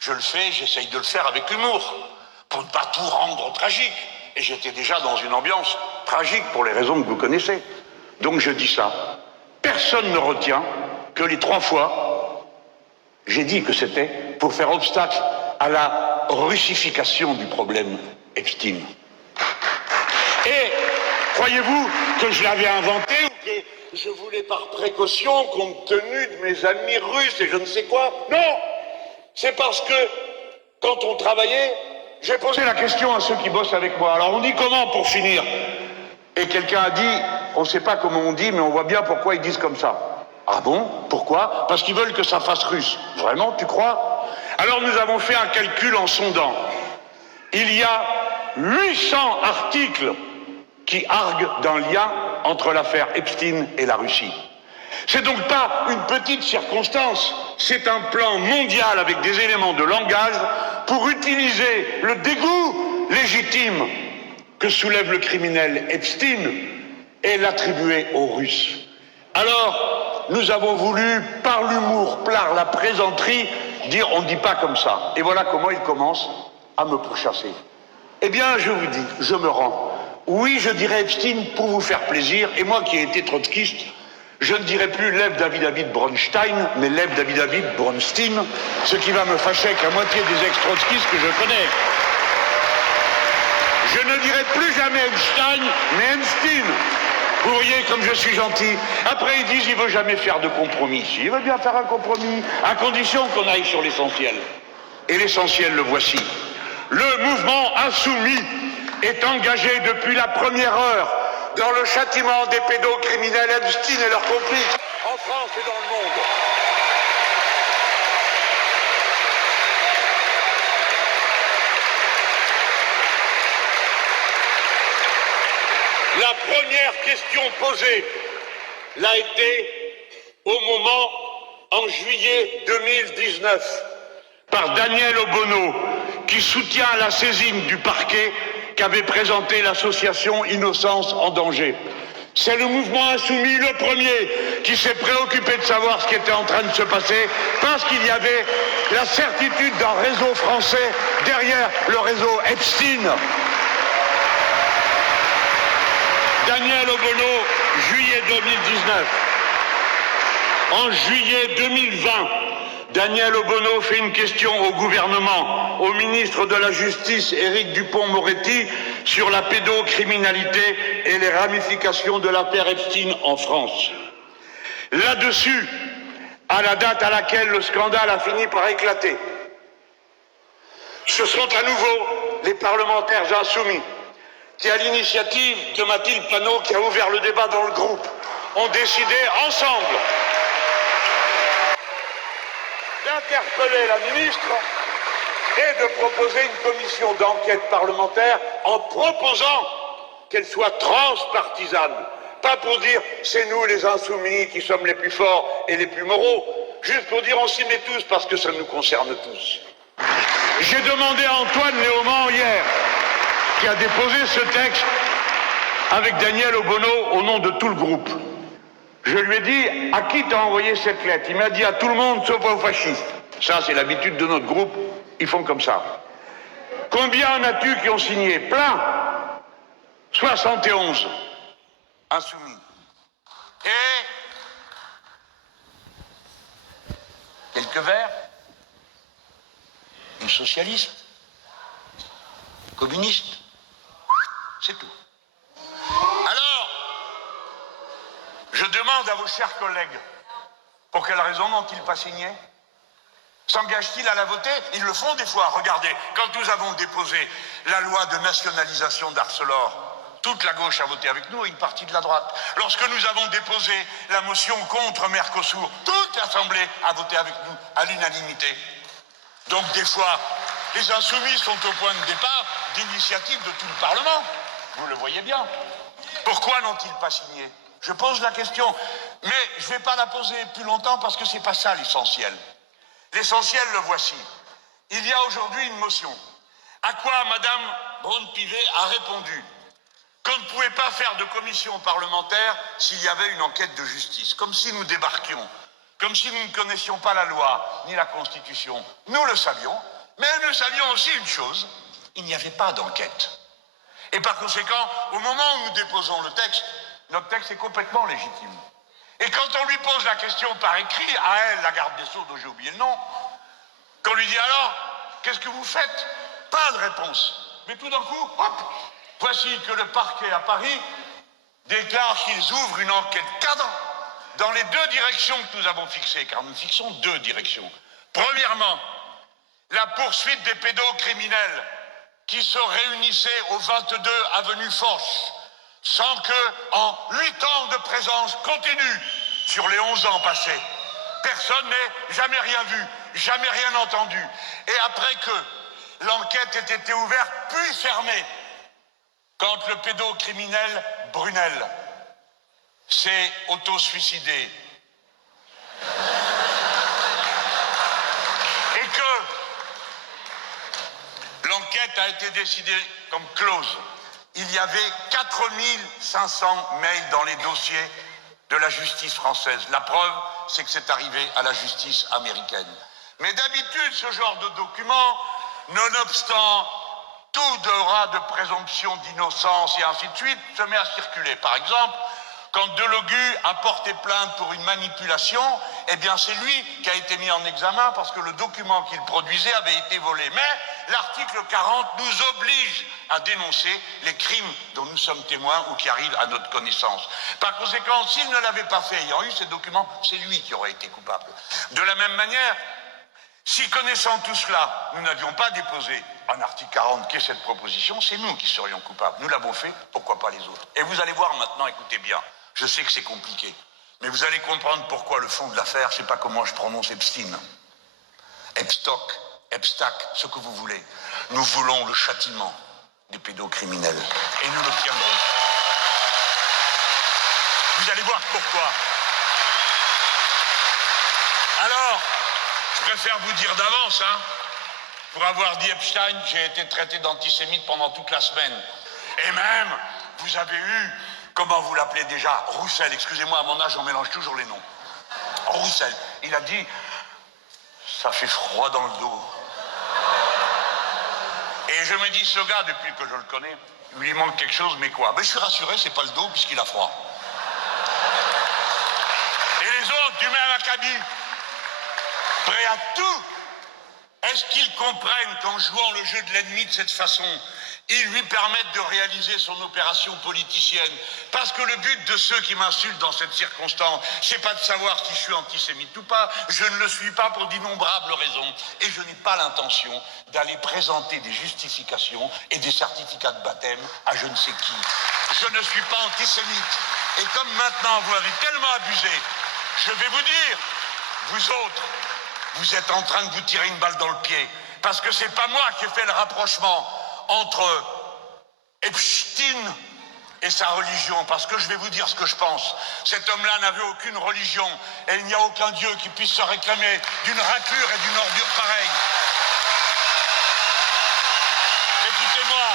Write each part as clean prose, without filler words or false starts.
Je le fais, j'essaye de le faire avec humour, pour ne pas tout rendre tragique. Et j'étais déjà dans une ambiance tragique pour les raisons que vous connaissez. Donc je dis ça. Personne ne retient que les 3 fois, j'ai dit que c'était pour faire obstacle à la russification du problème Epstein. Et croyez-vous que je l'avais inventé ou que je voulais par précaution, compte tenu de mes amis russes et je ne sais quoi? Non! C'est parce que, quand on travaillait, j'ai posé la question à ceux qui bossent avec moi. Alors on dit comment pour finir? Et quelqu'un a dit, on ne sait pas comment on dit, mais on voit bien pourquoi ils disent comme ça. Ah bon? Pourquoi? Parce qu'ils veulent que ça fasse russe. Vraiment, tu crois? Alors nous avons fait un calcul en sondant. Il y a 800 articles qui arguent d'un lien entre l'affaire Epstein et la Russie. C'est donc pas une petite circonstance, c'est un plan mondial avec des éléments de langage pour utiliser le dégoût légitime que soulève le criminel Epstein et l'attribuer aux Russes. Alors, nous avons voulu, par l'humour, par la plaisanterie, dire on ne dit pas comme ça. Et voilà comment il commence à me pourchasser. Eh bien, je vous dis, je me rends. Oui, je dirais Epstein pour vous faire plaisir, et moi qui ai été trotskiste, je ne dirai plus Lev David Bronstein, mais Lev David Bronstein, ce qui va me fâcher avec la moitié des ex-trotskistes que je connais. Je ne dirai plus jamais Einstein, mais Einstein. Vous voyez comme je suis gentil. Après, ils disent, il ne veut jamais faire de compromis. Si, il veut bien faire un compromis, à condition qu'on aille sur l'essentiel. Et l'essentiel, le voici. Le mouvement insoumis est engagé depuis la première heure dans le châtiment des pédocriminels Epstein et leurs complices, en France et dans le monde. La première question posée l'a été au moment, en juillet 2019, par Daniel Obono, qui soutient la saisine du parquet qu'avait présenté l'association Innocence en danger. C'est le mouvement insoumis, le premier, qui s'est préoccupé de savoir ce qui était en train de se passer, parce qu'il y avait la certitude d'un réseau français derrière le réseau Epstein. Daniel Obono, juillet 2019. En juillet 2020, Daniel Obono fait une question au gouvernement, au ministre de la Justice, Éric Dupond-Moretti, sur la pédocriminalité et les ramifications de l'affaire Epstein en France. Là-dessus, à la date à laquelle le scandale a fini par éclater, ce sont à nouveau les parlementaires insoumis qui, à l'initiative de Mathilde Panot, qui a ouvert le débat dans le groupe, ont décidé ensemble d'interpeller la ministre et de proposer une commission d'enquête parlementaire en proposant qu'elle soit transpartisane. Pas pour dire c'est nous les insoumis qui sommes les plus forts et les plus moraux, juste pour dire on s'y met tous parce que ça nous concerne tous. J'ai demandé à Antoine Léaumont hier, qui a déposé ce texte avec Daniel Obono au nom de tout le groupe. Je lui ai dit, à qui t'as envoyé cette lettre? Il m'a dit à tout le monde sauf aux fascistes. Ça, c'est l'habitude de notre groupe, ils font comme ça. Combien en as-tu qui ont signé? Plein. 71 insoumis. Et quelques verts, une socialiste, communiste, c'est tout. Alors, je demande à vos chers collègues, pour quelle raison n'ont-ils pas signé? S'engagent-ils à la voter? Ils le font des fois. Regardez, quand nous avons déposé la loi de nationalisation d'Arcelor, toute la gauche a voté avec nous et une partie de la droite. Lorsque nous avons déposé la motion contre Mercosur, toute l'Assemblée a voté avec nous à l'unanimité. Donc des fois, les insoumis sont au point de départ d'initiative de tout le Parlement. Vous le voyez bien. Pourquoi n'ont-ils pas signé? Je pose la question, mais je ne vais pas la poser plus longtemps parce que ce n'est pas ça l'essentiel. L'essentiel, le voici. Il y a aujourd'hui une motion. À quoi Madame Braun-Pivet a répondu qu'on ne pouvait pas faire de commission parlementaire s'il y avait une enquête de justice, comme si nous débarquions comme si nous ne connaissions pas la loi ni la Constitution. Nous le savions, mais nous savions aussi une chose, il n'y avait pas d'enquête. Et par conséquent, au moment où nous déposons le texte, notre texte est complètement légitime. Et quand on lui pose la question par écrit, à elle, la garde des Sceaux, dont j'ai oublié le nom, qu'on lui dit alors, qu'est-ce que vous faites? Pas de réponse. Mais tout d'un coup, hop, voici que le parquet à Paris déclare qu'ils ouvrent une enquête cadre dans les deux directions que nous avons fixées, car nous fixons deux directions. Premièrement, la poursuite des pédocriminels qui se réunissaient au 22 avenue Foch, sans que, en 8 ans de présence continue sur les 11 ans passés, personne n'ait jamais rien vu, jamais rien entendu. Et après que l'enquête ait été ouverte puis fermée, quand le pédocriminel Brunel s'est auto-suicidé et que l'enquête a été décidée comme close, il y avait 4500 mails dans les dossiers de la justice française. La preuve, c'est que c'est arrivé à la justice américaine. Mais d'habitude, ce genre de document, nonobstant tout degré de présomption d'innocence et ainsi de suite, se met à circuler. Par exemple, quand Delogu a porté plainte pour une manipulation, eh bien c'est lui qui a été mis en examen parce que le document qu'il produisait avait été volé. Mais l'article 40 nous oblige à dénoncer les crimes dont nous sommes témoins ou qui arrivent à notre connaissance. Par conséquent, s'il ne l'avait pas fait ayant eu ces documents, c'est lui qui aurait été coupable. De la même manière, si connaissant tout cela, nous n'avions pas déposé un article 40 qui est cette proposition, c'est nous qui serions coupables. Nous l'avons fait, pourquoi pas les autres? Et vous allez voir maintenant, écoutez bien, je sais que c'est compliqué, mais vous allez comprendre pourquoi le fond de l'affaire, je ne sais pas comment je prononce Epstein, Epstock, Epstack, ce que vous voulez. Nous voulons le châtiment des pédocriminels et nous l'obtiendrons. Vous allez voir pourquoi. Alors, je préfère vous dire d'avance, hein, pour avoir dit Epstein, j'ai été traité d'antisémite pendant toute la semaine. Et même, vous avez eu, comment vous l'appelez déjà, Roussel, excusez-moi, à mon âge, on mélange toujours les noms. Roussel, il a dit, ça fait froid dans le dos. Et je me dis, ce gars, depuis que je le connais, il lui manque quelque chose, mais quoi? Ben, je suis rassuré, c'est pas le dos, puisqu'il a froid. Et les autres, du même acabit, prêts à tout. Est-ce qu'ils comprennent qu'en jouant le jeu de l'ennemi de cette façon, ils lui permettent de réaliser son opération politicienne? Parce que le but de ceux qui m'insultent dans cette circonstance, c'est pas de savoir si je suis antisémite ou pas. Je ne le suis pas pour d'innombrables raisons. Et je n'ai pas l'intention d'aller présenter des justifications et des certificats de baptême à je ne sais qui. Je ne suis pas antisémite. Et comme maintenant vous avez tellement abusé, je vais vous dire, vous autres, vous êtes en train de vous tirer une balle dans le pied. Parce que c'est pas moi qui ai fait le rapprochement entre Epstein et sa religion. Parce que je vais vous dire ce que je pense. Cet homme-là n'avait aucune religion. Et il n'y a aucun Dieu qui puisse se réclamer d'une raclure et d'une ordure pareille. Écoutez-moi.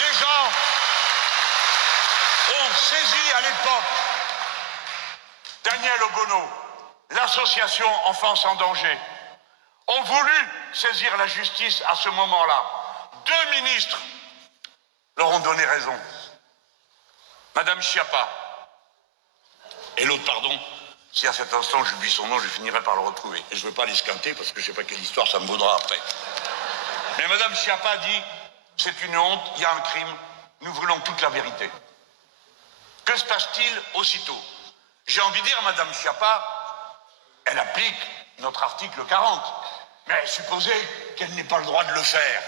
Des gens ont saisi à l'époque Daniel Obono, l'association Enfance en danger, ont voulu saisir la justice à ce moment-là. 2 ministres leur ont donné raison. Madame Schiappa et l'autre, pardon, si à cet instant j'oublie son nom, je finirai par le retrouver. Et je ne veux pas l'esquinter parce que je ne sais pas quelle histoire ça me vaudra après. Mais Madame Schiappa dit, c'est une honte, il y a un crime, nous voulons toute la vérité. Que se passe-t-il aussitôt? J'ai envie de dire, Madame Schiappa, elle applique notre article 40. Mais supposez qu'elle n'ait pas le droit de le faire.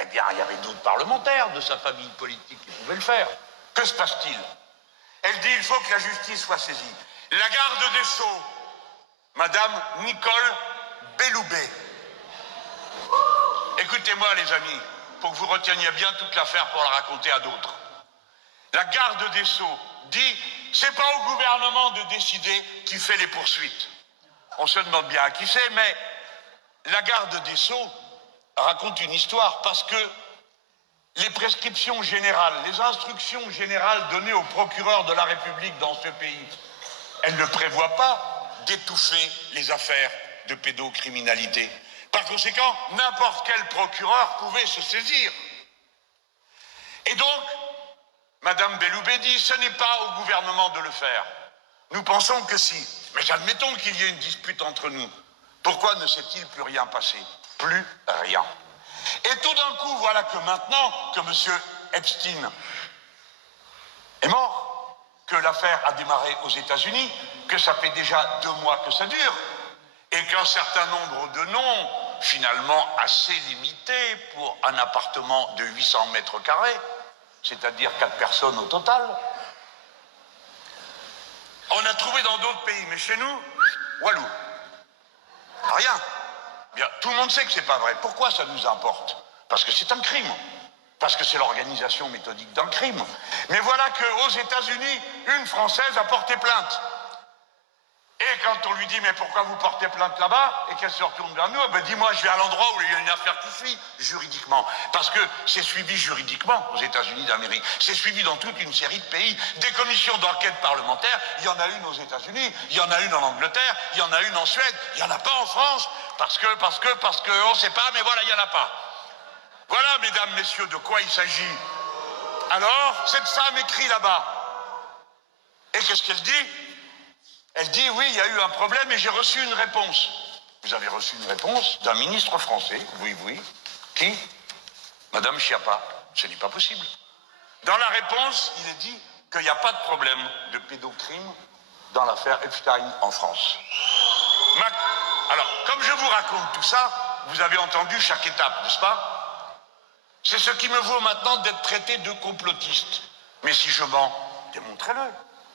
Eh bien, il y avait d'autres parlementaires de sa famille politique qui pouvaient le faire. Que se passe-t-il? Elle dit, il faut que la justice soit saisie. La garde des Sceaux, Madame Nicole Belloubet. Écoutez-moi, les amis, pour que vous reteniez bien toute l'affaire pour la raconter à d'autres. La garde des Sceaux dit, c'est pas au gouvernement de décider qui fait les poursuites. On se demande bien à qui c'est, mais la garde des Sceaux raconte une histoire parce que les prescriptions générales, les instructions générales données au procureur de la République dans ce pays elle ne prévoit pas d'étouffer les affaires de pédocriminalité. Par conséquent, n'importe quel procureur pouvait se saisir. Et donc, Madame Belloubet dit, ce n'est pas au gouvernement de le faire. Nous pensons que si. Mais admettons qu'il y ait une dispute entre nous. Pourquoi ne s'est-il plus rien passé? Plus rien. Et tout d'un coup, voilà que maintenant que M. Epstein est mort, que l'affaire a démarré aux États-Unis, que ça fait déjà 2 mois que ça dure, et qu'un certain nombre de noms, finalement assez limités pour un appartement de 800 mètres carrés, c'est-à-dire 4 personnes au total, on a trouvé dans d'autres pays, mais chez nous, walou, rien. Bien, tout le monde sait que c'est pas vrai. Pourquoi ça nous importe? Parce que c'est un crime. Parce que c'est l'organisation méthodique d'un crime. Mais voilà qu'aux États-Unis, une Française a porté plainte. Et quand on lui dit, mais pourquoi vous portez plainte là-bas? Et qu'elle se retourne vers nous, ben dis-moi, je vais à l'endroit où il y a une affaire qui suit juridiquement. Parce que c'est suivi juridiquement aux États-Unis d'Amérique. C'est suivi dans toute une série de pays. Des commissions d'enquête parlementaire, il y en a une aux États-Unis, il y en a une en Angleterre, il y en a une en Suède, il n'y en a pas en France, parce que, on ne sait pas, mais voilà, il n'y en a pas. Voilà, mesdames, messieurs, de quoi il s'agit. Alors, cette femme écrit là-bas. Et qu'est-ce qu'elle dit? Elle dit, oui, il y a eu un problème et j'ai reçu une réponse. Vous avez reçu une réponse d'un ministre français, oui, qui? Madame Schiappa. Ce n'est pas possible. Dans la réponse, il est dit qu'il n'y a pas de problème de pédocrime dans l'affaire Epstein en France. Alors, comme je vous raconte tout ça, vous avez entendu chaque étape, n'est-ce pas? C'est ce qui me vaut maintenant d'être traité de complotiste. Mais si je mens, démontrez-le.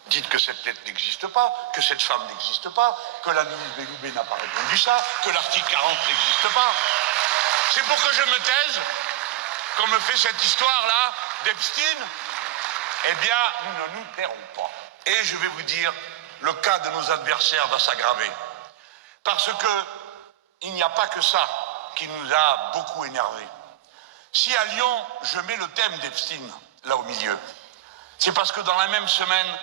Dites que cette lettre n'existe pas, que cette femme n'existe pas, que la ministre Belloubet n'a pas répondu ça, que l'article 40 n'existe pas. C'est pour que je me taise qu'on me fait cette histoire-là d'Epstein. Eh bien, nous ne nous tairons pas. Et je vais vous dire, le cas de nos adversaires va s'aggraver. Parce que il n'y a pas que ça qui nous a beaucoup énervés. Si à Lyon, je mets le thème d'Epstein, là au milieu, c'est parce que dans la même semaine,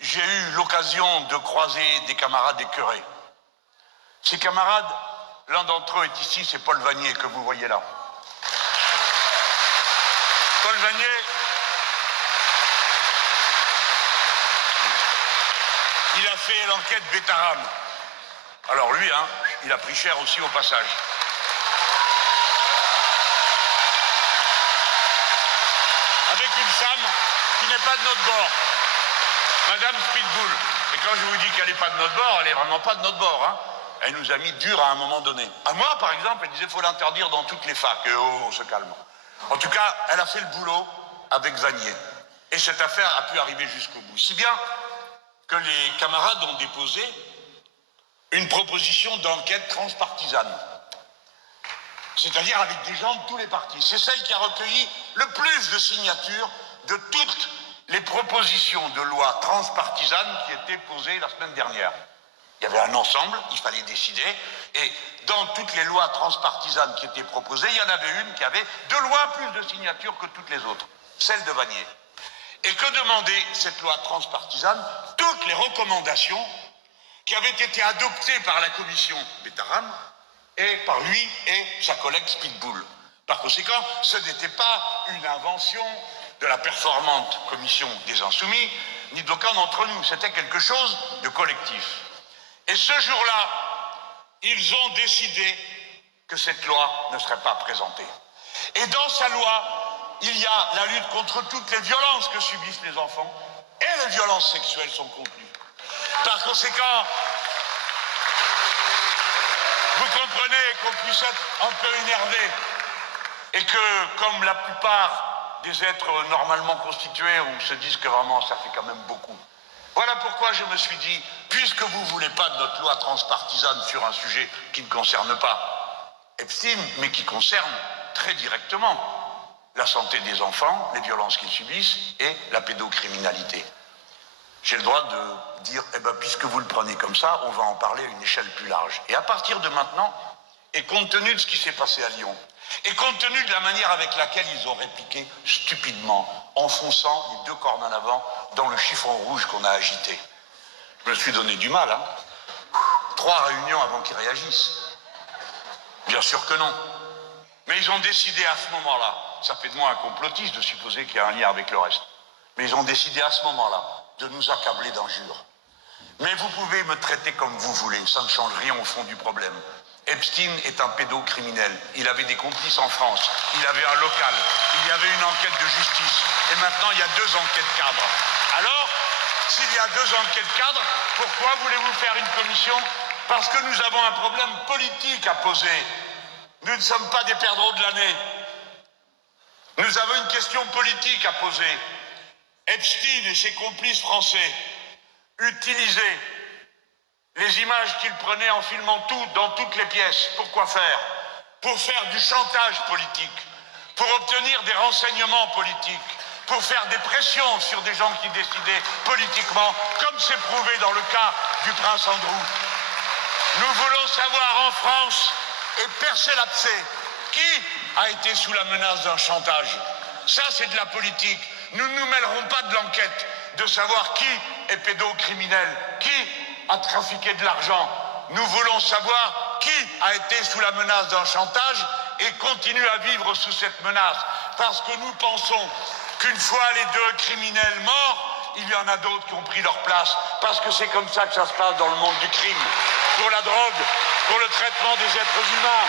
j'ai eu l'occasion de croiser des camarades écœurés. Ces camarades, l'un d'entre eux est ici, c'est Paul Vanier, que vous voyez là. Paul Vanier, il a fait l'enquête Bétaram. Alors lui, il a pris cher aussi au passage. Avec une femme qui n'est pas de notre bord. Madame Speedbull. Et quand je vous dis qu'elle n'est pas de notre bord, elle n'est vraiment pas de notre bord. Elle nous a mis dur à un moment donné. À moi, par exemple, elle disait qu'il faut l'interdire dans toutes les facs. Et on se calme. En tout cas, elle a fait le boulot avec Vanier. Et cette affaire a pu arriver jusqu'au bout. Si bien que les camarades ont déposé une proposition d'enquête transpartisane. C'est-à-dire avec des gens de tous les partis. C'est celle qui a recueilli le plus de signatures de toutes les propositions de loi transpartisanes qui étaient posées la semaine dernière. Il y avait un ensemble, il fallait décider, et dans toutes les lois transpartisanes qui étaient proposées, il y en avait une qui avait de loin plus de signatures que toutes les autres, celle de Vanier. Et que demandait cette loi transpartisane? Toutes les recommandations qui avaient été adoptées par la commission Bétaram et par lui et sa collègue Speedbull. Par conséquent, ce n'était pas une invention de la performante commission des Insoumis, ni d'aucun d'entre nous. C'était quelque chose de collectif. Et ce jour-là, ils ont décidé que cette loi ne serait pas présentée. Et dans sa loi, il y a la lutte contre toutes les violences que subissent les enfants, et les violences sexuelles sont contenues. Par conséquent, vous comprenez qu'on puisse être un peu énervé, et que, comme la plupart des êtres normalement constitués, on se dise que vraiment ça fait quand même beaucoup. Voilà pourquoi je me suis dit, puisque vous ne voulez pas de notre loi transpartisane sur un sujet qui ne concerne pas Epstein, mais qui concerne très directement la santé des enfants, les violences qu'ils subissent et la pédocriminalité. J'ai le droit de dire, eh bien, puisque vous le prenez comme ça, on va en parler à une échelle plus large. Et à partir de maintenant, et compte tenu de ce qui s'est passé à Lyon, et compte tenu de la manière avec laquelle ils ont répliqué stupidement, en fonçant les 2 cornes en avant dans le chiffon rouge qu'on a agité, Je me suis donné du mal, hein. 3 réunions avant qu'ils réagissent. Bien sûr que non. Mais ils ont décidé à ce moment-là, ça fait de moi un complotiste de supposer qu'il y a un lien avec le reste, mais ils ont décidé à ce moment-là de nous accabler d'injures. Mais vous pouvez me traiter comme vous voulez, ça ne change rien au fond du problème. Epstein est un pédocriminel, il avait des complices en France, il avait un local, il y avait une enquête de justice, et maintenant il y a 2 enquêtes cadres. Alors, s'il y a 2 enquêtes cadres, pourquoi voulez-vous faire une commission? Parce que nous avons un problème politique à poser. Nous ne sommes pas des perdreaux de l'année. Nous avons une question politique à poser. Epstein et ses complices français utilisaient les images qu'ils prenaient en filmant tout dans toutes les pièces. Pourquoi faire? Pour faire du chantage politique, pour obtenir des renseignements politiques, pour faire des pressions sur des gens qui décidaient politiquement, comme c'est prouvé dans le cas du prince Andrew. Nous voulons savoir en France et percer l'abcès qui a été sous la menace d'un chantage. Ça, c'est de la politique. Nous ne nous mêlerons pas de l'enquête de savoir qui est pédocriminel, qui a trafiqué de l'argent. Nous voulons savoir qui a été sous la menace d'un chantage et continue à vivre sous cette menace. Parce que nous pensons qu'une fois les 2 criminels morts, il y en a d'autres qui ont pris leur place. Parce que c'est comme ça que ça se passe dans le monde du crime. Pour la drogue, pour le traitement des êtres humains,